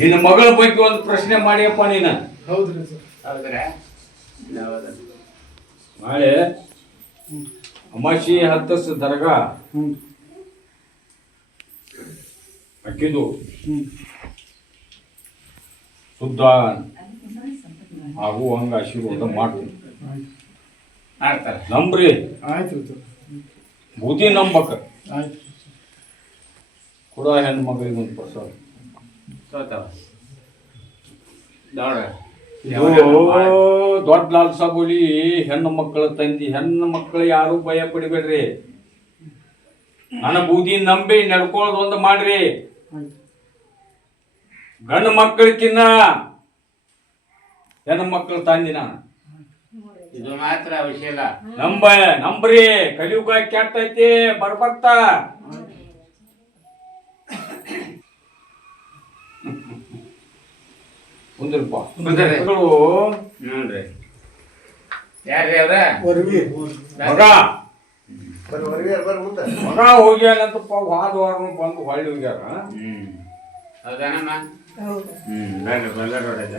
ನಿನ್ನ ಮಗಳ ಬಗ್ಗೆ ಒಂದು ಪ್ರಶ್ನೆ ಮಾಡಿಯಪ್ಪ ನೀನ. ಹೌದ್ರಿ ಸರ್. ಹೌದ್ರಾ? ಹೌದು. ನಾಳೆ ಅಮಾಶಿ ಹತ್ತಸ್ ದರ್ಗಾ. ಅಕ್ಕಿದು. ಶುದ್ಧ ಆಗು ಹಂಗ ಆಶೀರ್ವಾದ ಆಯ್ತು ಮಾಡ್ತಾರೆ. ನಂಬ್ರಿ. ಆಯ್ತು ಸರ್. ನಂಬಕ. ಆಯ್ತು ಕೂಡ ಹೆಣ್ಣು ಮಗಳಿಗೆ ಒಂದು ಪ್ರಸಾದ. ದೊಡ್ಡ ಲಾಲ್ ಸಾಬೋಲಿ ಹೆಣ್ಣು ಮಕ್ಕಳ ತಂದಿ ಹೆಣ್ಣು ಮಕ್ಕಳು ಯಾರು ಭಯ ಪಡಿಬೇಡ್ರಿ. ನನ್ನ ಬೂದಿ ನಂಬಿ ನಡ್ಕೊಳ್ಳೋದು ಒಂದು ಮಾಡ್ರಿ. ಗಂಡು ಮಕ್ಕಳಕ್ಕಿನ್ನ ಹೆಣ್ಣು ಮಕ್ಕಳು ತಂದಿ ನಾನು ಇದು ಮಾತ್ರ ವಿಷಯ ಇಲ್ಲ ನಂಬ ನಂಬ್ರಿ. ಕಲಿಯುಗ ಕೆಟ್ಟೈತಿ ಬರ್ಬರ್ತಾ ಕುಂದ್ರಪ್ಪ. ಕುಂದ್ರಿ. ಮಗಳು. ನೋಡ್ರಿ ಯಾರ್ರಿ ಅವ್ರ? ಮಗ. ಮಗ ಹೋಗ್ಯಾನಂತಪ್ಪ ವಾದ ವಾರ ಬಂದು ಹೊಳ್ಳಿ ಹೋಗ್ಯಾರ. ಹ್ಞೂ ಹೌದಾನಮ್ಮ ಹ್ಮ್ ಬರ್ರಿ ಬಲ್ಲ ನೋಡಿದ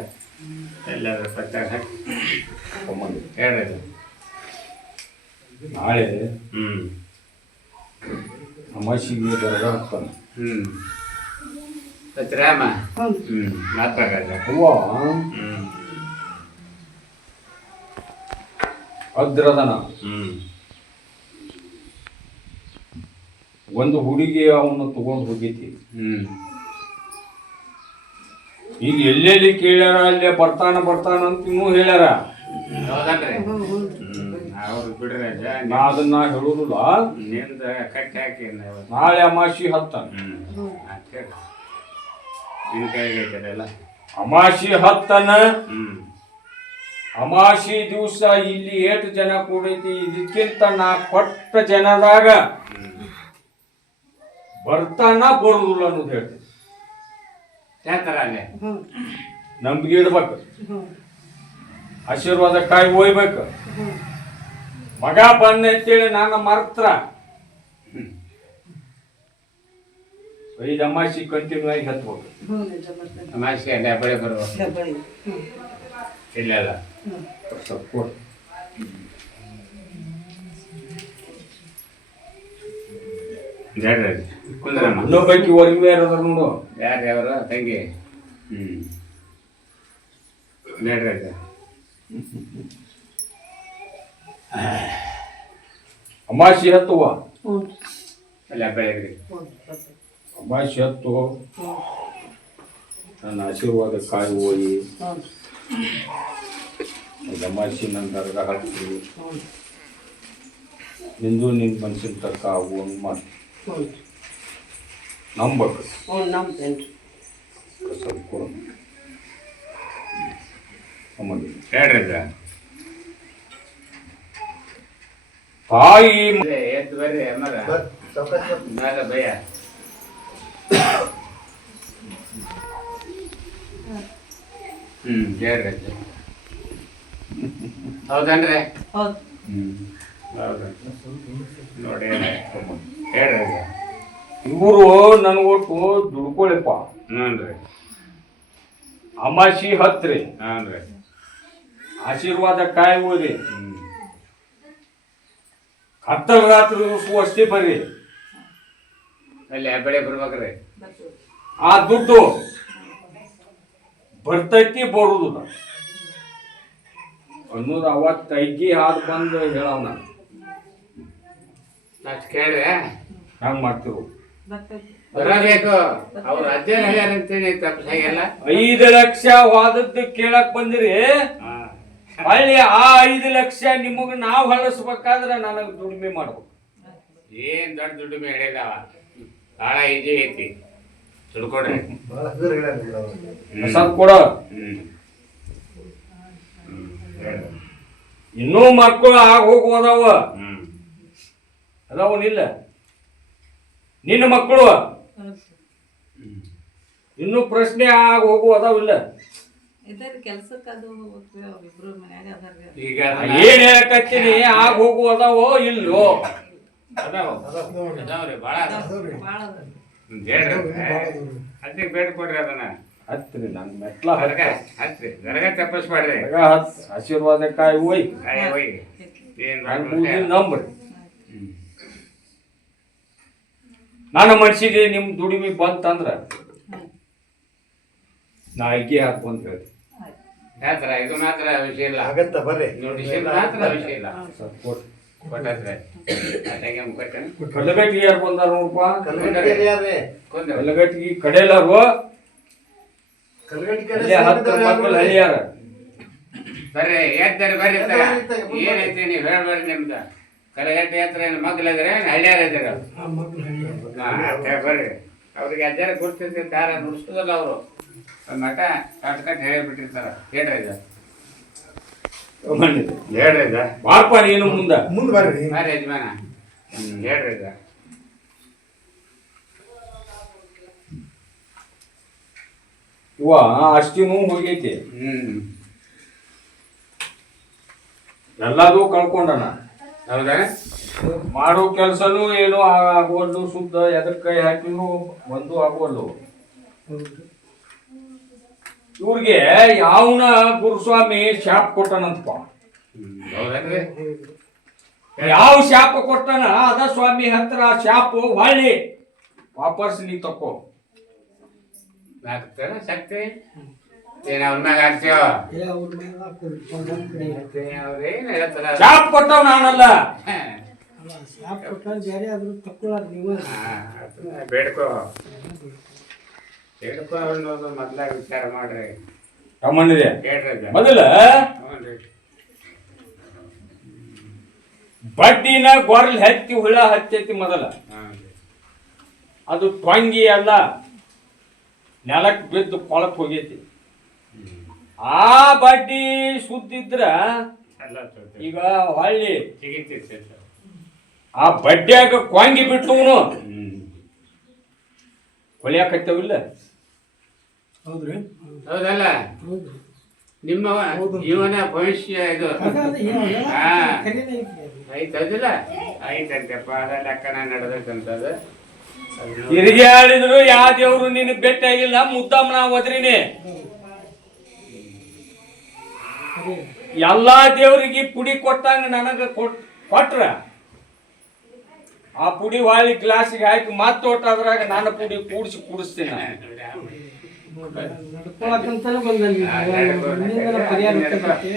ಎಲ್ಲರ ಪತ್ತಾಗ ಹಾಕಿ. ತಗೊಂಬಂದು. ಹೇಳ್ರಿ. ನಾಳೆ ಹ್ಮ್. ಅಮಾಸಿಗೆ ದರ್ಗಾ ಹಾಕ್ತಾನೆ ಹ್ಮ್ ಸತ್ಯರಾಮ ಹ್ಮ್ ಮಾತಾಡ ಅವ್ವ ಹ್ಮ್ ಅದ್ರದನ ಹ್ಮ್ ಒಂದು ಹುಡುಗಿ ಅವನು ತಗೊಂಡು ಹೋಗೈತಿ ಹ್ಮ್. ಈಗ ಎಲ್ಲೆಲ್ಲಿ ಕೇಳ್ಯಾರ ಅಲ್ಲೇ ಬರ್ತಾನ ಬರ್ತಾನ ಅಂತ ಇನ್ನೂ ಹೇಳ್ಯಾರ. ಹೌದನ್ರಿ. ಹ್ಮ್ ಅವ್ರು ಬಿಡ್ರಿ ಅಜ್ಜ. ನಾ ಅದನ್ನ ಹೇಳುದಿಲ್ಲ. ನಿಂದ ಕಟ್ಟಿ ಹಾಕಿ ನಾಳೆ ಅಮಾಸಿ ಹತ್ತ ಹ್ಮ್ ನಿನ್ ಐತಲ್ಲ ಅಮಾಸಿ ಹತ್ತನ ಅಮಾಸಿ ದಿವಸ ಇಲ್ಲಿ ಏಟು ಜನ ಕೂಡೈತಿ ಇದಕ್ಕಿಂತ ನಾ ಕೊಟ್ಟ ಜನದಾಗ ಬರ್ತಾನ ಬರುದಿಲ್ಲ ಅನ್ನೋದು ಹೇಳ್ತೀನಿ. ಹೇಳ್ತಾರ ಅಲ್ಲೇ? ನಂಬಿಕೆ ಇಡ್ಬೇಕು ಆಶೀರ್ವಾದ ಕಾಯಿ ಒಯ್ಬೇಕು ಮಗ ಬಂದ ಅಂತೇಳಿ ನನ್ನ ಮರ್ತ್ರ. ಐದು ದಮಾಸಿ ಕಂಟಿನ್ಯೂ ಆಗಿ ಹತ್ಬೇಕು ಅಮಾಸ್ಗೆ ಅಲ್ಲೇ ಬಳೆ ಬರ್ಬೇಕು ಇಲ್ಲ ಇಲ್ಲ. ಸ್ವಲ್ಪ ಕೊಡು. ಹೇಳ್ರಿ ಕುಂದ್ರಮ್ಮ. ಇನ್ನೊಬ್ಬಾಕಿ ಹೊರಗೆ ಯಾರದಾರ ನೋಡು. ಯಾರು ಅವರು ತಂಗಿ. ಹ್ಮ್. ಬೇಡ್ರಿ ಅಮಾಸಿ ಹತ್ತುವ. ಎಲ್ಲ ಬೆಳಗ್ರಿ ಅಮಾಸಿ ಹತ್ತು. ನನ್ನ ಆಶೀರ್ವಾದ ಕಾಯಿ ಹೋಗಿ. ಅಮಾಸಿ ನನ್ನ ದರ್ಗ ಹತ್ತಿ ನಿಂದು ನಿನ್ನ ಮನ್ಸಿನ ತಕ್ಕ ಆಗು ಹಂಗೆ ಮಾಡಿ ನಂಬಬೇಕು ಸ್ವಲ್ಪ ಕೊಡು. ಹೇಳ್ರಿ ತಾಯಿ ಅದೇ ಎದ್ದು ಬರ್ರಿ ಅಮ್ಮರ. ಮೇಲೆ ಭಯ ಹ್ಮ್ ಹೇಳ್ರಿ ಹೌದು. ನೋಡಿ ಹೇಳ್ರಿ ಇವರು ನನಗೊಟ್ಟು ದುಡ್ಕೊಳಪ್ಪ. ಹ್ಞೂನ್ರಿ. ಅಮಾಸಿ ಹತ್ರಿ. ರೀ ಆಶೀರ್ವಾದ ಕಾಯಿ ಹೋರಿ ಹ್ಮ್. ಹತ್ತಲ್ ರಾತ್ರಿ ಅಷ್ಟೇ ಬರ್ರಿ. ಅಲ್ಲಿ ಬೆಳೆ ಬರ್ಬೇಕ್ರಿ. ಆ ದುಡ್ಡು ಬರ್ತೈತಿ ಬರುದಿಲ್ಲ. ಅನ್ನೋದು ಅವತ್ತು ಐಗಿ ಹಾದು ಬಂದು ಹೇಳವ್ ಅಷ್ಟು ಕೇಳ್ರಿ ಹೆಂಗ್ ಮಾಡ್ತಿರು? ಬರಬೇಕು. ಅವ್ರ ಅಜ್ಜನ ಹೇಳ್ಯಾರಂತೇಳಿ ತಪ್ಪಿಸಾಗಿಲ್ಲ ಐದು ಲಕ್ಷ ವಾದದ್ದು ಕೇಳಕ್ ಬಂದಿರಿ. ಹೊಳ್ಳಿ ಆ ಐದು ಲಕ್ಷ ನಿಮಗ್ ನಾವ್ ಹೊಳಸ್ಬೇಕಾದ್ರೆ ನನಗ್ ದುಡಿಮೆ ಮಾಡ್ಬೇಕು. ಏನ್ ದೊಡ್ಡ ದುಡಿಮೆ ಹೇಳಿಲ್ಲ ಅವ ಭಾಳ ಈಜಿ ಐತಿ. ತಿಳ್ಕೊಡ್ರಿ. ಹೊಸದ್ ಕೊಡ. ಇನ್ನೂ ಮಕ್ಕಳು ಆಗ ಹೋಗುವದಾವ ಅದಾವ. ಇಲ್ಲ. ನಿನ್ನ ಮಕ್ಕಳು. ಇನ್ನೂ ಪ್ರಶ್ನೆ ಆಗ ಹೋಗು ಅದಾವಿಲ್ಲ ಈಗ ಏನ್ ಹೇಳಕತ್ತೀನಿ ಆಗ ಹೋಗು ಅದಾವೋ ಇಲ್ಲೋ? ಅದಾವ್ರಿ ಭಾಳ ಅದಾವ. ಅದಾವ್ರಿ. ಹೇಳ್ರಿ. ಅದಕ್ಕೆ ಬೇಡ ಕೊಡ್ರಿ ಅದನ್ನ. ಹತ್ರಿ ನನ್ನ ಮೆಟ್ಲ ಹತ್ತ. ಹತ್ರಿ ದರ್ಗಾ ತಪಸ್ ಮಾಡ್ರಿ. ಹತ್ ಆಶೀರ್ವಾದ ಕಾಯಿ ಹೋಯ್ ಕಾಯಿ ಹೋಗಿ ಏನ್ ನನ್ ನಂಬ್ರಿ. ನನ್ನ ಮನ್ಸಿಗೆ ನಿಮ್ ದುಡಿಮೆ ಬಂತಂದ್ರ ನಾ ಅಗ್ಗಿ ಹಾಕೊಂತ ಹೇಳಿ ಮಾತ್ರ ಇದು ಮಾತ್ರ ವಿಷಯ ಇಲ್ಲ. ಆಗತ್ತ ಬರ್ರಿ. ನೋಡಿ ಮಾತ್ರ ವಿಷಯ ಇಲ್ಲ. ಸ್ವಲ್ಪ ಕೊಡ್ರಿ. ಯಾರು ಬಂದಾರ ನೋಡಪ್ಪ ಹತ್ತು ಮಕ್ಕಳು ಹಳ್ಳಿಯಾರ. ಬರ್ರಿ ಎದ್ದರಿ ಏನೈತಿ ನೀವು? ನಿಮ್ದು. ಕಲಗಟ್ಟಿ ಹತ್ರ ಏನು ಮಗ್ಳಿದ್ರೆ ಹಳ್ಳಿಯಾರ ಇದ್ದೀರ ಬರ್ರಿ. ಅವ್ರಿಗೆ ಅಜ್ಜಾರ ಗುರ್ತಿರ್ತಾರೆ ದಾರ ನುಡಿಸ್ತದಲ್ಲ ಅವರು. ಮಠ ಕಟ್ ಕಟ್ ಹೇಳಿಬಿಟ್ಟಿರ್ತಾರ ಹೇಳ್ರಿ ಇದು? ಹೇಳ್ರಿ ಇದ ಬಾಪ ನೀನು ಮುಂದೆ? ಮುಂದೆ ಬರ್ರಿ. ಮಾರಿ ಯಜಮಾನ. ಹೇಳ್ರಿ ಇದು ಇವ ಅಷ್ಟಿನೂ ಹೋಗೈತಿ. ಹ್ಮ್. ಎಲ್ಲದೂ ಕಳ್ಕೊಂಡನ. ಹೌದಾ? ಮಾಡೋ ಕೆಲಸನೂ ಏನೂ ಆಗೋಲ್ದು ಶುದ್ಧ ಎದಕ್ಕೆ ಕೈ ಹಾಕಿದ್ರು ಒಂದು ಆಗೋಲ್ದು ಇವ್ರಿಗೆ ಯಾವನ ಗುರುಸ್ವಾಮಿ ಶಾಪ್ ಕೊಟ್ಟನಂತಪ್ಪ? ಹೌದನ್ರಿ? ಯಾವ ಶಾಪ ಕೊಟ್ಟನ? ಅದ ಸ್ವಾಮಿ ಹತ್ರ ಶಾಪ ಶಾಪು ಹೊಳ್ಳಿ. ವಾಪಸ್ ನೀ ತಕೋ. ಶಕ್ತಿ? ಏನ ಅವ್ರ ಮ್ಯಾಗ ಹಾಕ್ತೀವ ಅವ್ರೇನ್ ಹೇಳ್ತಾರ? ಶಾಪ್ ಕೊಟ್ಟವ್ ನಾನಲ್ಲ. ಬೇಡ್ಕೋ. ವಿಚಾರ ಮಾಡ್ರಿ. ತಮ್ಮಣ್ಣಿದೆ ಹೇಳ್ರಿ ಮೊದಲ. ಬಡ್ಡಿನ ಗೊರಲ್ ಹತ್ತಿ ಹುಳ ಹತ್ತೈತಿ ಮೊದಲ. ಅದು ಟ್ವಂಗಿ ಅಲ್ಲ ನೆಲಕ್ ಬಿದ್ದು ಕೊಳಕ್ ಹೋಗೈತಿ. ಆ ಬಡ್ಡಿ ಸುದ್ದಿದ್ರ ಈಗ ಹೊಳ್ಳಿ. ಆ ಬಡ್ಡಿಯಾಗ ಕ್ವಾಂಗಿ ಬಿಟ್ಟವನು. ಹ್ಮ್. ಹೌದ್ರಿ? ಹೌದಲ್ಲ? ನಿಮ್ಮ ಜೀವನ ಭವಿಷ್ಯ ಇದು. ಆಯ್ತದಿಲ್ಲ ಐತ್ ಹೌದಿಲ್ಲ? ನಡೆದಂತ ಅದ ಲೆಕ್ಕನ ನಡೆದೈತಂತದು ತಿರುಗಾಡಿದ್ರು ಯಾವ ದೇವ್ರು ನಿನ್ ಭೇಟಿಯಾಗಿಲ್ಲ ಮುದ್ದಮ್ಮ ನಾ ಹೋದ್ರಿನಿ ಎಲ್ಲಾ ದೇವ್ರಿಗೆ ಪುಡಿ ಕೊಟ್ಟಂಗ ನನಗ ಕೊಟ್ ಕೊಟ್ರ. ಆ ಪುಡಿ ವಾಳಿ ಗ್ಲಾಸಿಗೆ ಹಾಕಿ ಮತ್ತೆ ಅದ್ರಾಗ ನಾನು ಪುಡಿ ಕೂಡಿಸಿ ಕೂಡಿಸ್ತೀನಿ ನಾನು. ನಡ್ಕೊಳಕಂತಾನೆ ಬಂದಲ್ಲಿ ಪರಿಹಾರ ಹುಡುಕಕ್ಕೆ.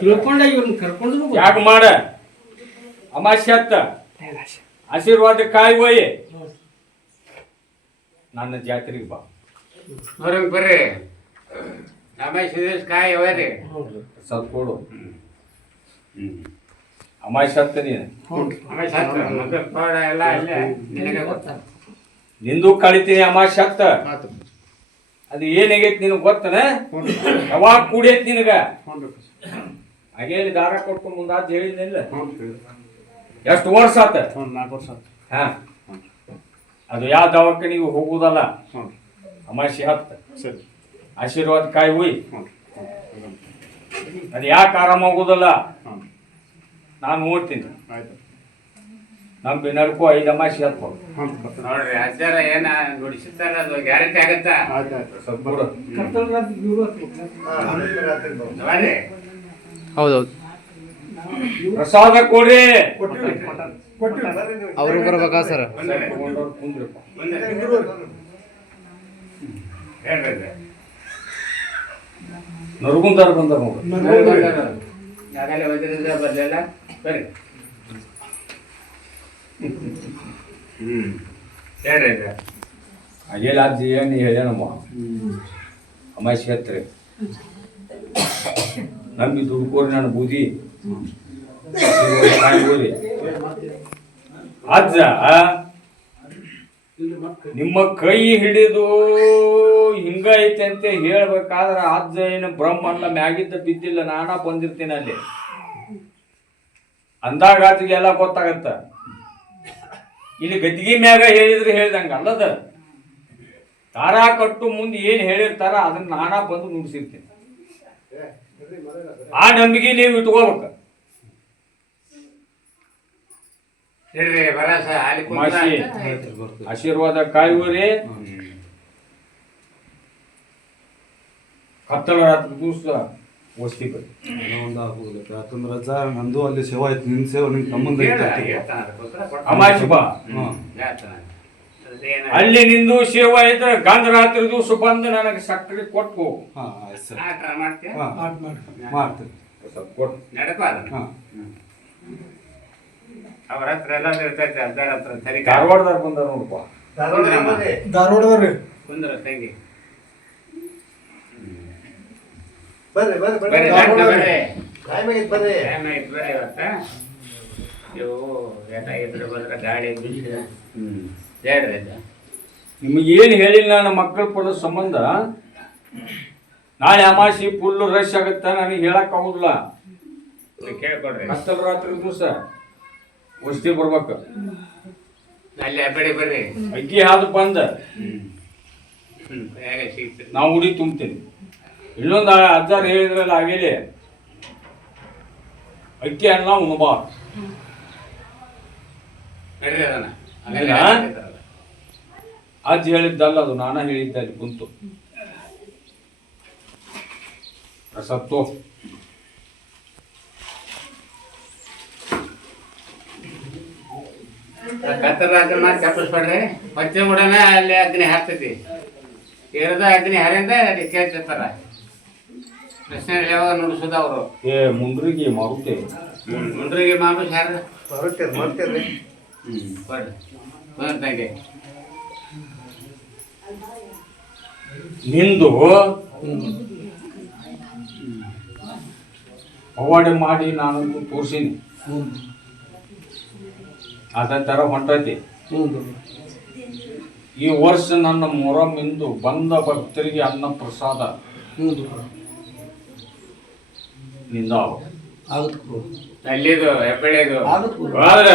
ತಿಳ್ಕೊಂಡ ಇವ್ರನ್ನ ಕರ್ಕೊಂಡು ಯಾಕ ಮಾಡ? ಅಮಾಸ್ಯ ಅತ್ತ. ಆಶೀರ್ವಾದ ಕಾಯಿ ಒಯ್ಯಿ ನನ್ನ ಜಾತ್ರೆಗೆ ಬಾ. ಹೊರಗ್ ಬರ್ರಿ. ರಮೇಶ್ ಸಿದೇಶ್ ಕಾಯಿ ಅವರಿ ಸ್ವಲ್ಪ ಕೊಡು. ಅಮಾಸ್ಯ ನೀನು. ಎಲ್ಲ ಅಲ್ಲೇ ನಿನಗೆ ಗೊತ್ತ. ನಿಂದು ಕಳಿತೀನಿ ಅಮಾಸ್ಯ ಹತ್ತ ಅದು ಏನಾಗೈತಿ ನಿನಗೆ ಗೊತ್ತನ? ಯಾವಾಗ ಕೂಡೈತಿ ನಿನಗ? ಹಾಗೇನು ದಾರ ಕೊಟ್ಕೊಂಡು ಮುಂದಾದ ಹೇಳಿದ್ನಿಲ್ಲ ಎಷ್ಟು ವರ್ಷ ಆತ? ಹಾ. ಅದು ಯಾವ ದವಾಖಾನಿಗೆ ಹೋಗುದಲ್ಲ? ಅಮಾಸಿ ಹತ್ತ. ಆಶೀರ್ವಾದ ಕಾಯಿ ಹೋಯ್ ಅದು ಯಾಕೆ ಆರಾಮ ಆಗುದಲ್ಲ ಹ್ಞೂ ನಾನು ನೋಡ್ತೀನಿ ಆಯ್ತು ನಮ್ಮ ಬಿನ್ನರ್ಕು ಐದು ಅಮಾಸಿ ಬರ್ತೇನೆ ನೋಡ್ರಿ ಅಜ್ಜಾರ ಏನ ನುಡಿಸುತ್ತಾರ ಅದು ಗ್ಯಾರಂಟಿ ಆಗತ್ತಾ? ಕೊಡು. ಹೌದೌದು. ಪ್ರಸಾದ ಕೊಡ್ರಿ. ನೀವು. ಅವರು ಬರ್ಬೇಕಾ ಸರ್. ನರ್ಗುಂತಾರ ಬಂದಾರ. ನೋಡು ಬರ್ಲಿಲ್ಲ? ಬರ್ರಿ. ಇದು. ಹಾಗೇಲ್ಲ ಅಜ್ಜಿ ಏನು ಹೇಳ್ಯಾನಮ್ಮ ಅಮಾಸಿ ಹತ್ರಿ ನಂಬಿ ದುಡ್ಕೋರಿ ನನ್ನ ಬೂದಿ. ಅಜ್ಜ ನಿಮ್ಮ ಕೈ ಹಿಡಿದು ಹಿಂಗೈತೆ ಅಂತ ಹೇಳ್ಬೇಕಾದ್ರೆ ಅಜ್ಜ ಏನು ಬ್ರಹ್ಮಲ್ಲ ಮ್ಯಾಗಿದ್ದ ಬಿದ್ದಿಲ್ಲ ನಾನ ಬಂದಿರ್ತೀನಿ ಅಲ್ಲಿ. ಅಂದಾಗ ಆತಗೆ ಎಲ್ಲ ಗೊತ್ತಾಗತ್ತ. ಇಲ್ಲಿ ಗದ್ದಿಗೆ ಮ್ಯಾಗ ಹೇಳಿದ್ರೆ ಹೇಳ್ದಂಗೆ ಅಲ್ಲದ ತಾರಾ ಕಟ್ಟು ಮುಂದೆ ಏನು ಹೇಳಿರ್ತಾರ ಅದನ್ನ ನಾನಾ ಬಂದು ನುಡಿಸಿರ್ತೀನಿ. ಆ ನಂಬಿಕೆ ನೀವು ಇಟ್ಕೋಬೇಕು. ಆಶೀರ್ವಾದ ಕಾಯುವರಿ. ಕತ್ತಲ ರಾತ್ರಿ ದಿವಸ ವಸ್ತಿ ಬರ್ರಿ ಏನೋ ಒಂದು ಆಗೋಗುತ್ತೆ ಯಾಕಂದ್ರೆ ಅಜ್ಜ ನಂದು ಅಲ್ಲಿ ಸೇವಾ ತಮ್ಮಂದ ಅಮಾಸಿ ಬಾ ಅಲ್ಲಿ ನಿಂದು ಸೇವಾ ಇದ್ರೆ ಗಂಧ ರಾತ್ರಿ ದಿವಸ ಬಂದು ನನಗೆ ಸಕ್ಕರೆ ಕೊಟ್ಟು ಹೋಗು ಹಾಂ ಆಯ್ತು ಸರ್. ಆ ಥರ ಮಾಡ್ತೀಯ? ಮಾಡ್ತೀನಿ हाँ। ಕೊಟ್ಟು ನಡಕೋ ಅದನ್ನ. ಹಾಂ. ಅವ್ರ ಹತ್ರ ಎಲ್ಲ ಇರ್ತೈತೆ ಅಜ್ಜಾರ ಹತ್ರ ಸರಿ. ಧಾರವಾಡದಾಗ ಬಂದ ನೋಡಪ್ಪ. ಧಾರವಾಡದವ್ರಿ. ಕುಂದ್ರ ತಂಗಿ. ಬರ್ರಿ ಬರ್ರಿ ಬರ್ರಿ. ಡಾಕ್ಟ್ರ್ ಬರ್ರಿ ಟೈಮ್ ಬರ್ರಿ. ಟೈಮ್ ಆಯ್ತು ಬರ್ರಿ ಇವತ್ತ. ಇವು ಎಟ ಇದ್ರೆ ಬಂದ್ರೆ ಗಾಡಿ ಬಿಸಿದ ಹ್ಮ್. ಹೇಳ್ರಿ. ನಿಮಗೆ ಏನು ಹೇಳಿಲ್ಲ ನನ್ನ ಮಕ್ಕಳ ಪಡೋ ಸಂಬಂಧ? ನಾಳೆ ಅಮಾಸಿ ಫುಲ್ ರಶ್ ಆಗುತ್ತೆ ನನಗೆ ಹೇಳಕ್ ಆಗುದಿಲ್ಲ. ಕೇಳ್ಕೊಡ್ರಿ. ಕತ್ತಲ ರಾತ್ರಿ ದಿವಸ ವಸ್ತಿ ಬರ್ಬೇಕು. ಅಲ್ಲಿ ಹೆಬ್ಬಡಿ ಬರ್ರಿ ಅಕ್ಕಿ ಹಾದು ಬಂದ. ನಾವು ಉಡಿ ತುಂಬ್ತೀನಿ ಇಲ್ಲೊಂದು ಅಜ್ಜಾರು ಹೇಳಿದ್ರಲ್ಲ ಆಗೇಲಿ ಅಕ್ಕಿ ಅನ್ನ ಉಣಬಾರ್ದು ಅದನ್ನ? ಅಜ್ಜ ಹೇಳಿದ್ದಲ್ಲ ಅದು ನಾನ ಹೇಳಿದ್ದೆ ಅಲ್ಲಿ ಕುಂತು. ಸತ್ತು ಕತ್ತರ ಮಾಡಿ ತಪ್ಪಿಸ್ಬೇಡ್ರಿ ಮತ್ತೆ ಅಲ್ಲಿ ಅಗ್ನಿ ಹಾಕ್ತೈತಿ ಇರದ ಅಗ್ನಿ ಹರಿಯಿಂದ ಅಲ್ಲಿ ಕೇಳ್ತಿರ್ತಾರ. ಪ್ರಶ್ನೆ ಯಾವಾಗ ನುಡಿಸೋದು ಅವರು. ಏ ಮುಂಡ್ರಿಗೆ ಮಾರುತೆ ಮುಂಡ್ರಿಗೆ ಮಾಡು ಯಾರು ಹೊರಡ್ತೀರಿ ಮಾಡ್ತೀರಿ ಹ್ಮ್ ಕೊಡ್ರಿ ಬಂದಂಗೆ ನಿಂದು ಪವಾಡೆ ಮಾಡಿ ನಾನಂತೂ ತೋರಿಸೀನಿ. ಅದ ತರ ಹೊಂಟೈತಿ. ಈ ವರ್ಷ ನನ್ನ ಮೊರಮ್ಮಿಂದು ಬಂದ ಭಕ್ತರಿಗೆ ಅನ್ನ ಪ್ರಸಾದ ನಿಂದ ಅಲ್ಲಿದು ಹೆಬ್ಬಳ್ಳಿದು ಆದ್ರೆ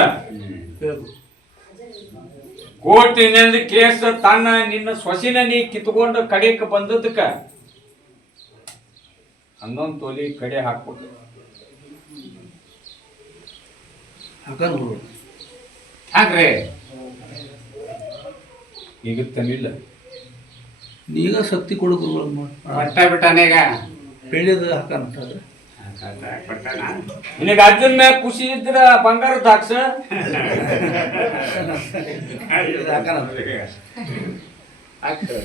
ಇನ್ನೊಂದು ಕೇಸ್ ತನ್ನ ನಿನ್ನ ಸೊಸಿನ ನೀ ಕಿತ್ಕೊಂಡು ಕಡೆಗೆ ಬಂದದಕ್ಕ ಹನ್ನೊಂದು ತೊಲಿ ಕಡೆ ಹಾಕ್ಬಿಟ್ಟು. ಹಾಕ್ರೆ ಈಗ ತನಿಲ್ಲ ನೀಗ ಶಕ್ತಿ ಕೊಡೋದು ಪಟ್ಟ ಬಿಟ್ಟಾನೀಗ ಬೆಳೆದ ಹಾಕಂತ ಪಟ್ಟಾನ ನಿನಗೆ ಅಜ್ಜನ ಮ್ಯಾಗ ಖುಷಿ ಇದ್ರ ಬಂಗಾರ ದಾಕ್ಷ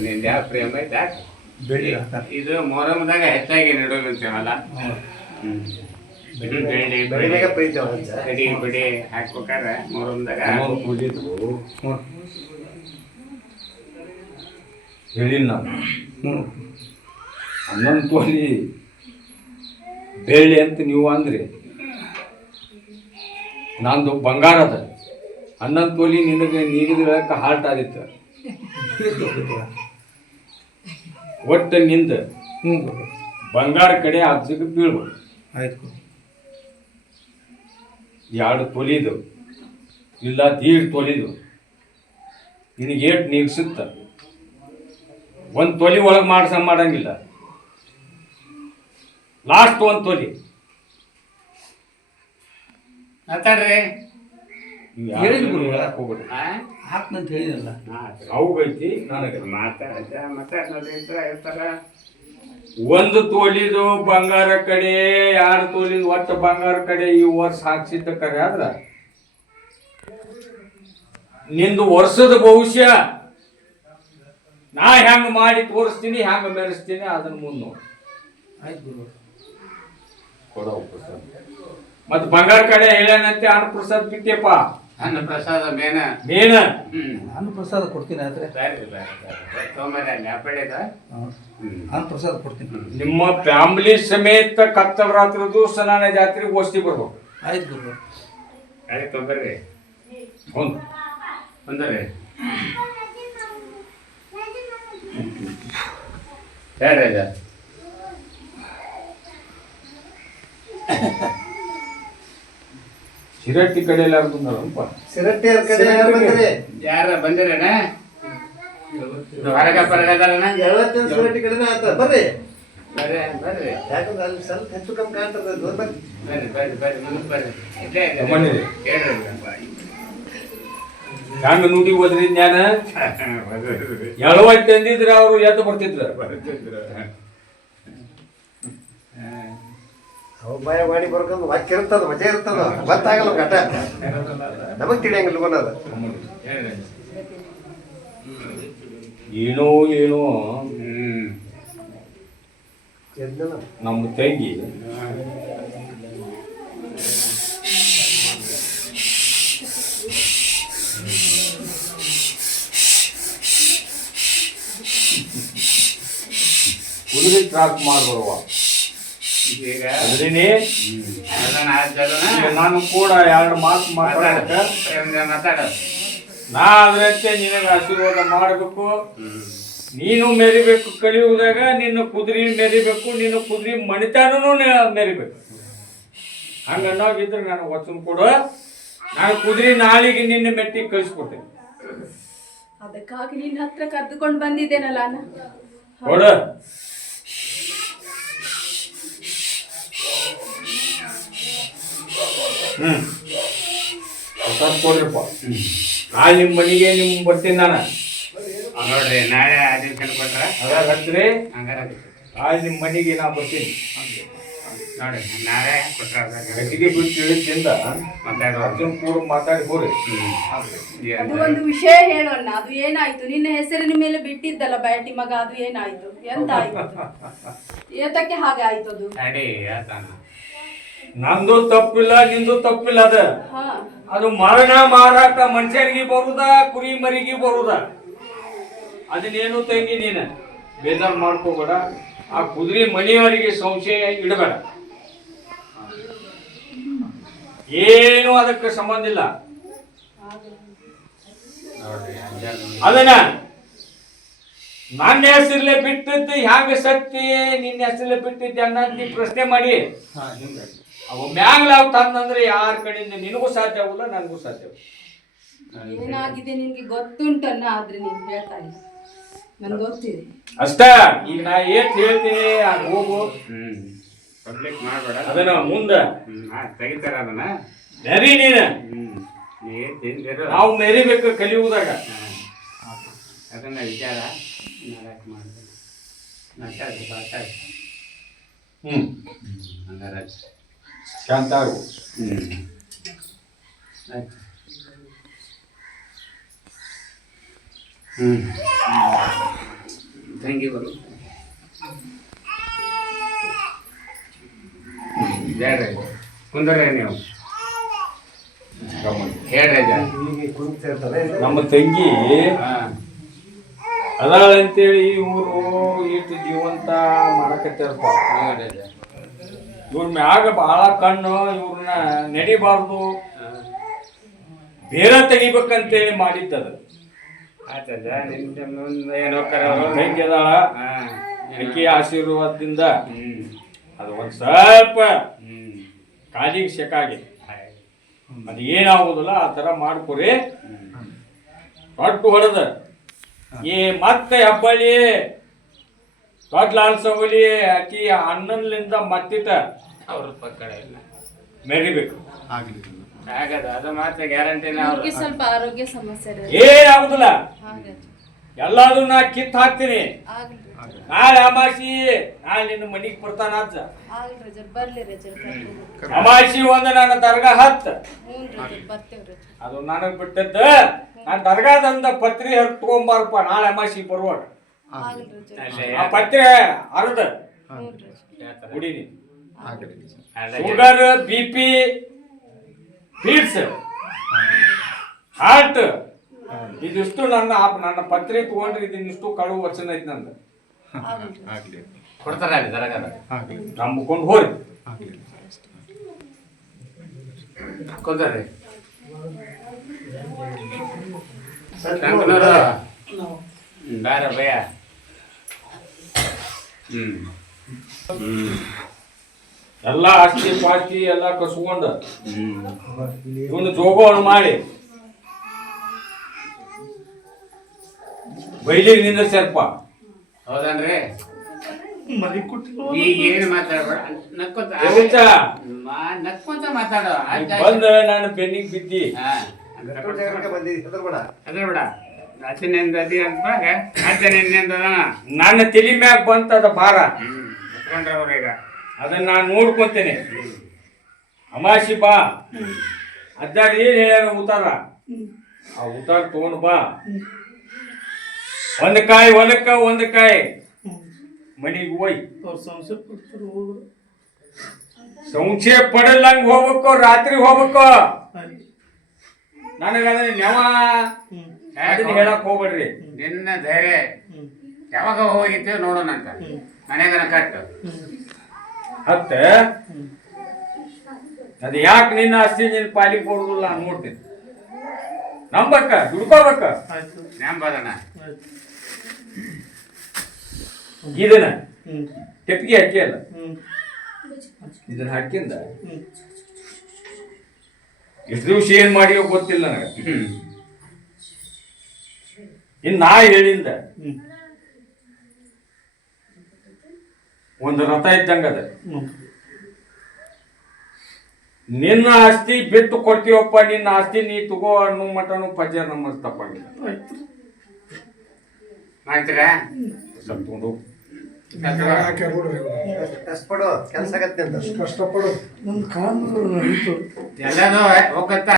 ನಿಂದ ಯಾವ ಪ್ರೇಮ ಇದು ಮೊಹರಮ್ದಾಗ ಹೆಚ್ಚಾಗಿ ಅಜ್ಜ. ಕಡಿ ಬಿಡಿ ಹಾಕ್ಬೇಕಾದ್ರೆ ಮೊಹರಮ್ದಾಗ ಹೇಳಿಲ್ಲ. ನಾನು ಹನ್ನೊಂದು ತೊಲಿ ಬೆಳ್ಳಿ ಅಂತ ನೀವು ಅಂದ್ರಿ? ನಂದು ಬಂಗಾರ ಅದ. ಹನ್ನೊಂದು ತೊಲಿ ನಿನಗೆ ನೀರಿದ ಹಾರ್ಟ್ ಆದಿತ್ತು. ಒಟ್ಟು ನಿಂದ ಬಂಗಾರ ಕಡೆ ಅಜ್ಜಗೆ ಬೀಳ್ಬೋದು. ಆಯ್ತು. ಎರಡು ತೊಲಿದು? ಇಲ್ಲ ದೀಡ್ ತೊಲಿದು. ನಿನಗೆ ಏಟ್ ನೀಗ್ಸುತ್ತ ಒಂದು ತೊಲಿ ಒಳಗೆ ಮಾಡ್ಸ ಮಾಡಂಗಿಲ್ಲ. ಲಾಸ್ಟ್ ಒಂದು ತೊಲಿ. ಮಾತಾಡ್ರಿ. ಹೇಳಿದ್ ಯಾರು? ಹಾಕ್ನಂತ ಹೇಳಿದಲ್ಲ. ಅವ್ಗೈತಿ ನನಗೆ ಮಾತಾಡ ಒಂದು ತೋಲಿದು ಬಂಗಾರ ಕಡೆ ಎರಡು ತೊಲಿದು ಒಟ್ಟು ಬಂಗಾರ ಕಡೆ ಈ ವರ್ಷ ಹಾಕ್ಸಿದ್ದ ಕರೆ ಆದ್ರ? ನಿಂದು ವರ್ಷದ ಭವಿಷ್ಯ. ನಾ ಹೆಂಗ್ ಮಾಡಿ ತೋರಿಸ್ತೀನಿ ಹೆಂಗ್ ಮೆರೆಸ್ತೀನಿ ಅದನ್ನ ಮುಂದೆ ನೋಡಿ ಆಯ್ತು ಗುರು ಕೊಡೋ ಪ್ರಸಾದ್ ಮತ್ ಬಂಗಾರ ಕಡೆ ಹೇಳ್ಯಾನಂತೆ ಅನ್ನ ಪ್ರಸಾದ ಬಿಟ್ಟೆಪ್ಪ. ಅನ್ನ ಪ್ರಸಾದ ಮೇನ. ಮೇನ? ಹ್ಮ್. ಅನ್ನ ಪ್ರಸಾದ ಕೊಡ್ತೀನಿ ಆದ್ರೆ. ಅನ್ನ ಪ್ರಸಾದ ಕೊಡ್ತೀನಿ. ನಿಮ್ಮ ಫ್ಯಾಮಿಲಿ ಸಮೇತ ಕತ್ತಲ ರಾತ್ರಿ ದಿವಸ ನಾನು ಜಾತ್ರೆಗೆ ಗೋಷ್ಠಿ ಬರ್ಬೇಕು. ಆಯ್ತು ಗುರು. ಆಯ್ತು ತೊಗೊಂಬರ್ರಿ ಒಂದು ಬಂದ್ರಿ ಹೇಳ್ರಿ ಅಜ್ಜ ಶಿರಟ್ಟಿ ಕಡೆ ಎಲ್ಲ ಬಂದಾರಪ್ಪ ಶಿರಟ್ಟಿ ಕಡೆ ಯಾರು ಬಂದ್ರಿ? ಯಾರ ಬಂದಿರೇನ? ಹೊರಗ ಪರಗದಾರನ ಯಾವತ್ತಿನ ಶಿರಟ್ಟಿ ಕಡೆನೇ ಆತ? ಬರ್ರಿ. ಬರ್ರಿ ಬರ್ರಿ. ಯಾಕಂದ್ರೆ ಅಲ್ಲಿ ಸ್ವಲ್ಪ ಹೆಚ್ಚು ಕಮ್ಮಿ ಕಾಣ್ತದೆ. ಬರ್ರಿ. ಬರ್ರಿ ಬರ್ರಿ ಬರ್ರಿ ಮುಂದಕ್ಕೆ ಬರ್ರಿ. ಇಲ್ಲೇ ಇದೆ. ತಗೊಂಡಿರಿ? ಹೇಳ್ರಿ ಹೆಂಗ ನುಡಿ ಓದ್ರಿ ಜ್ಞಾನ ಎಳವಾಗಿ ಅಂದಿದ್ರೆ ಅವರು ಎದ್ದು ಬರ್ತಿದ್ರ. ಅವ ಬಾಯ ಮಾಡಿ ಬರ್ಕೊಂಡು ವಾಕ್ಯ ಇರ್ತದ ಮಜಾ ಇರ್ತದ ಗೊತ್ತಾಗಲ್ಲ ಕಟ ನಮಗ್ ತಿಳಿಯಂಗಿಲ್ಲ ಬನ್ನದ ಏನೋ ಏನೋ ನಮ್ಮ ತಂಗಿ. ಕುದುರೆ ಟ್ರಾಕ್ ಮಾಡ್ಬರುವ ಈಗ ಅದ್ರೇನೆ ಅದನ್ನ ಆಚರಣೆ ಈಗ ನಾನು ಕೂಡ ಎರಡು ಮಾತು ಮಾತಾಡಕ ಮಾತಾಡ ಮಾತಾಡ ನಾ ಅದರಂತೆ ನಿನಗೆ ಆಶೀರ್ವಾದ ಮಾಡಬೇಕು. ನೀನು ಮೆರಿಬೇಕು ಕಲಿಯುವುದಾಗ ನಿನ್ನ ಕುದುರೆ ಮೆರಿಬೇಕು ನಿನ್ನ ಕುದುರೆ ಮಣಿತಾನೂ ಮೆರಿಬೇಕು. ಹಂಗ ನನಗೆ ನಾನು ವಚನ ಕೊಡು. ನಾನು ಕುದುರೆ ನಾಳಿಗೆ ನಿನ್ನ ಮೆಟ್ಟಿಗೆ ಕಳಿಸ್ಕೊಡ್ತೇನೆ. ಅದಕ್ಕಾಗಿ ನಿನ್ನ ಹತ್ರ ಕರೆದುಕೊಂಡು ಬಂದಿದ್ದೇನಲ್ಲ ಕೊಡು. ಹ್ಮ್. ಹೊಸಾದ್ ಕೊಡ್ರಿಪ್ಪ ನಾಳೆ ನಿಮ್ಮ ಮನೆಗೆ ನಿಮ್ ಬರ್ತೀನಿ ನಾನು. ನೋಡ್ರಿ ನಾಳೆ ಆದೇಶ ಕೇಳ್ಕೊಟ್ರ ಅದಾಗ ಹಚ್ಚ್ರಿ. ಹಂಗಾರ ನಾಳೆ ನಿಮ್ಮ ಮನೆಗೆ ನಾ ಬರ್ತೀನಿ. ನೋಡ್ರಿ ನಾಳೆ ಕೊಟ್ರ ಗಟ್ಟಿಗೆ ಬಿಟ್ಟು ತಿಳಿದಿಂದ ಅರ್ಜುನ್ ಕೂಡ ಮಾತಾಡಿ ಹೋರಿ ಅದು ಒಂದು ವಿಷಯ ಹೇಳೋಣ ಅದು ಏನಾಯ್ತು? ನಿನ್ನ ಹೆಸರಿನ ಮೇಲೆ ಬಿಟ್ಟಿದ್ದಲ್ಲ ಬ್ಯಾಟಿ ಮಗ ಅದು ಏನಾಯ್ತು? ಎಂತ ಆಯ್ತು ಅದು? ಏತಕ್ಕೆ ಹಾಗೆ ಆಯ್ತು ಅದು ತಡಿ ಆತಾನ ನಂದು ತಪ್ಪಿಲ್ಲ ನಿಂದು ತಪ್ಪಿಲ್ಲ ಅದ. ಅದು ಮರಣ ಮಾರಾಟ ಮನುಷ್ಯನಿಗೆ ಬರುದ ಕುರಿ ಮರಿಗೆ ಬರುದ? ಅದನ್ನೇನು ತಂಗಿ ನೀನ? ಬೇಜಾರ್ ಮಾಡ್ಕೋಬೇಡ. ಆ ಕುದುರೆ ಮನೆಯವರಿಗೆ ಸಂಶಯ ಇಡಬೇಡ. ಏನು ಅದಕ್ಕೆ ಸಂಬಂಧ ಇಲ್ಲ. ಅದನ್ನ ನನ್ನ ಹೆಸರಲ್ಲೇ ಬಿಟ್ಟಿದ್ದು ಹ್ಯಾಂಗ ಸತ್ತಿ ನಿನ್ನ ಹೆಸರಲ್ಲೇ ಬಿಟ್ಟಿದ್ದೆ ಅನ್ನ ನೀ ಪ್ರಶ್ನೆ ಮಾಡಿ. ಅವ ಮ್ಯಾಂಗ್ಲ ಅವ್ ತಂದಂದ್ರೆ ಯಾರ ಕಡೆಯಿಂದ ನಿನಗೂ ಸಾಧ್ಯ ಆಗುಲ್ಲ ನನಗೂ ಸಾಧ್ಯ ಆಗುಲ್ಲ. ಏನಾಗಿದೆ ನಿನ್ಗೆ ಗೊತ್ತುಂಟನ್ನ ಆದ್ರೆ ನೀನ್ ಹೇಳ್ತಾ ಇಲ್ಲ ನನ್ಗೆ ಗೊತ್ತಿದೆ. ಅಷ್ಟ ಈಗ ನಾ ಏನ್ ಹೇಳ್ತೀನಿ ಅದು ಹೋಗು. ಹ್ಮ್. ಪಬ್ಲಿಕ್ ಮಾಡಬೇಡ. ಅದನ್ನ ಮುಂದ. ತೆಗಿತಾರ ಅದನ್ನ. ನರಿ ನೀನ. ನಾವು ಮೆರಿಬೇಕು ಕಲಿಯುವುದಾಗ. ಹಾ. ಅದನ್ನ ವಿಚಾರ ನಾಲ್ಕು ಹ್ಮ್. ಹಂಗಾರ ಶಾಂತ ಆಗು ಆಯ್ತು ಹ್ಮ್ ತಂಗಿ ಬರು ಹೇಳ್ರಿ ಕುಂದ್ರೆ ನೀವು ಹೇಳ್ರಿ ನಮ್ಮ ತಂಗಿ ಅದಾಳ ಅಂತೇಳಿ ಇವರು ಇಟ್ಟು ಜೀವಂತ ಮಾಡಕತ್ತಿರ್ತಾರೆ ಇವ್ರ ಮ್ಯಾಗ ಬಹಳ ಕಣ್ಣು ಇವ್ರನ್ನ ನಡಿಬಾರ್ದು. ಬೇರೆ ತೆಗಿಬೇಕಂತೇಳಿ ಮಾಡಿದ್ದದ. ಅಕ್ಕಿ ಆಶೀರ್ವಾದದಿಂದ ಅದು ಒಂದ್ ಸ್ವಲ್ಪ ಕಾಜಿಗೆ ಕಾಲಿಗೆ ಶೆಕಾಗಿ. ಅದು ಏನಾಗುದಿಲ್ಲ ಆ ತರ ಮಾಡ್ಕೊರಿ. ಹೊಟ್ಟು ಹೊಡೆದ. ಏ ಮತ್ತೆ ಹೆಬ್ಬಳ್ಳಿ. ದೊಡ್ಡ ಸಂಗೊಲಿ ಆಕಿ ಅಣ್ಣನ್ಲಿಂದ ಮತ್ತಿತ ಅವ್ರ ಪಕ್ಕಡ ಇಲ್ಲ. ಮೆರಿಬೇಕು. ಆಗದ ಅದು ಮಾತ್ರ ಗ್ಯಾರಂಟಿನ ಅವ್ರು. ನಿಮ್ಗೆ ಸ್ವಲ್ಪ ಆರೋಗ್ಯ ಸಮಸ್ಯೆ ಇದೆ ಎಲ್ಲಾದ್ರು ನಾ ಕಿತ್ ಹಾಕ್ತೀನಿ. ಆಗ್ಲಿ. ನಾಳೆ ಅಮಾಸಿ ನಾಳೆ ನಿನ್ನ ಮನಿಗೆ ಬರ್ತಾನ ಅಜ್ಜ. ಆಗ್ಲಿ ರಜಲ್ ಬರ್ಲಿ ರಜಲ್ ಬರ್ಲಿ. ಅಮಾಸಿ ಒಂದು ನನ್ನ ದರ್ಗಾ ಹತ್ತ ಹ್ಞೂ ಬರ್ತೇವೆ ಅದು ನನಗ್ ಬಿಟ್ಟದ್ದ. ನಾನ್ ದರ್ಗಾದಂದ ಪತ್ರಿ ಹತ್ಕೊಂಬಾರಪ್ಪ ನಾಳೆ ಅಮಾಸಿ ಬರುವಾಗ. ಆ ಪತ್ರೆ ಅರ್ಧ. ಕುಡೀನಿ ಅಲ್ಲೇ sugar B P feeds heart. ಇದಿಷ್ಟು ನನ್ನ ಆಪ್- ನನ್ನ ಪತ್ರಿ ತಗೊಂಡ್ರೆ ಇದನ್ನಿಷ್ಟು ಕಳು ವಚನ ಐತಿ ನಂದು. ಆಗ್ಲಿ ಕೊಡ್ತಾರ ಅಲ್ಲಿ ದರಗಾದ. ನಂಬ್ಕೊಂಡು ಹೋರಿ. ಕುಂದ್ರಿ ಬೇರೆ ಭಯ. ಎಲ್ಲ ಆಸ್ತಿ ಪಾಸ್ತಿ ಎಲ್ಲ ಕಸ್ಕೊಂಡ. ಒಂದು ಇವನು ಮಾಡಿ ಮಾಡಿ. ಬೈಲಿಗೆ ಸೇರ್ಪ. ಹೌದನ್ರಿ? ಏನು ಮಾತಾಡಬೇಡ. ನಕ್ಕೊಂತ? ನಕ್ಕೊಂತ ಮಾತಾಡೋ. ಬಂದ ನಾನು ಬೆನ್ನಿಗೆ ಬಿದ್ದಿ. ಬಿಡ ಬಂದಿದ್ದೀವಿ ಹೆದರ್ಬೇಡ. ಅದಿ ಅಚ್ಚನಿಂದ ನನ್ನ ತಿಳಿ ಮ್ಯಾಗ ಬಂತದ ಭಾರ. ಈಗ. ಅದನ್ನ ನಾನು ನೋಡ್ಕೊಂತೀನಿ. ಅಮಾಶಿ ಬಾ. ಅದ್ದಾರ ಏನ್ ಹೇಳ್ಯಾರ ಉತ್ತಾರ? ಆ ಉತ್ತಾರ ತಗೊಂಡ್ ಬಾ. ಒಂದ್ ಕಾಯಿ ಹೊಲಕ್ಕ ಒಂದ್ ಕಾಯಿ. ಮನಿಗ್ ಹೋಯ್. ಸಂಶಯ ಪಡಲ್ಲಂಗ್ ಹೋಗ್ಬೇಕು ರಾತ್ರಿ ಹೋಗ್ಬೇಕು. ನನಗ ನೆವಾ. ನೆವ ಅದನ್ನ ಹೇಳಕ್ ಹೋಗ್ಬೇಡ್ರಿ. ನಿನ್ನ ಧೈರ್ಯ ಯಾವಾಗ ಹೋಗಿತ್ತು ನೋಡೋಣ ಅಂತ. ಮನೆಗನ ಕಟ್ಟು. ಹತ್ತ? ಅದ ಯಾಕೆ ನಿನ್ನ ಆಸ್ತಿ ನಿನ್ನ ಪಾಲಿ ಕೊಡುದಿಲ್ಲ ನಾನ್ ನೋಡ್ತೀನಿ. ನಂಬಕ್ಕ ದುಡ್ಕೋಬೇಕ? ನಂಬದಣ ಇದನ್ನ ಕೆತ್ತಿಗೆ ಹಾಕಿಯಲ್ಲ? ಇದನ್ನ ಹಾಕಿಂದ? ಎಷ್ಟು ದಿವಸ ಏನ್ ಮಾಡಿಯೋ ಗೊತ್ತಿಲ್ಲ ನನಗೆ. ಇನ್ ನಾ ಹೇಳಿಂದ ಒಂದು ರಥ ಇದ್ದಂಗ ಅದ. ನಿನ್ನ ಆಸ್ತಿ ಬಿಟ್ಟು ಕೊಡ್ತೀವಪ್ಪ ನಿನ್ನ ಆಸ್ತಿ ನೀ ತಗೋ ಅನ್ನೋ ಮಟನು ಪಜ್ಯ ನಮ್ಮ ತಪ್ಪಾಗಿಲ್ಲ ಮಾಡ್ತೀರಾ ಸ್ವಲ್ಪ ತಗೊಂಡು. ಕಷ್ಟಪಡು ಕೆಲಸ ಆಗತ್ತೆ ಅಂತ. ಎಲ್ಲಾನು ಹೋಗತ್ತ?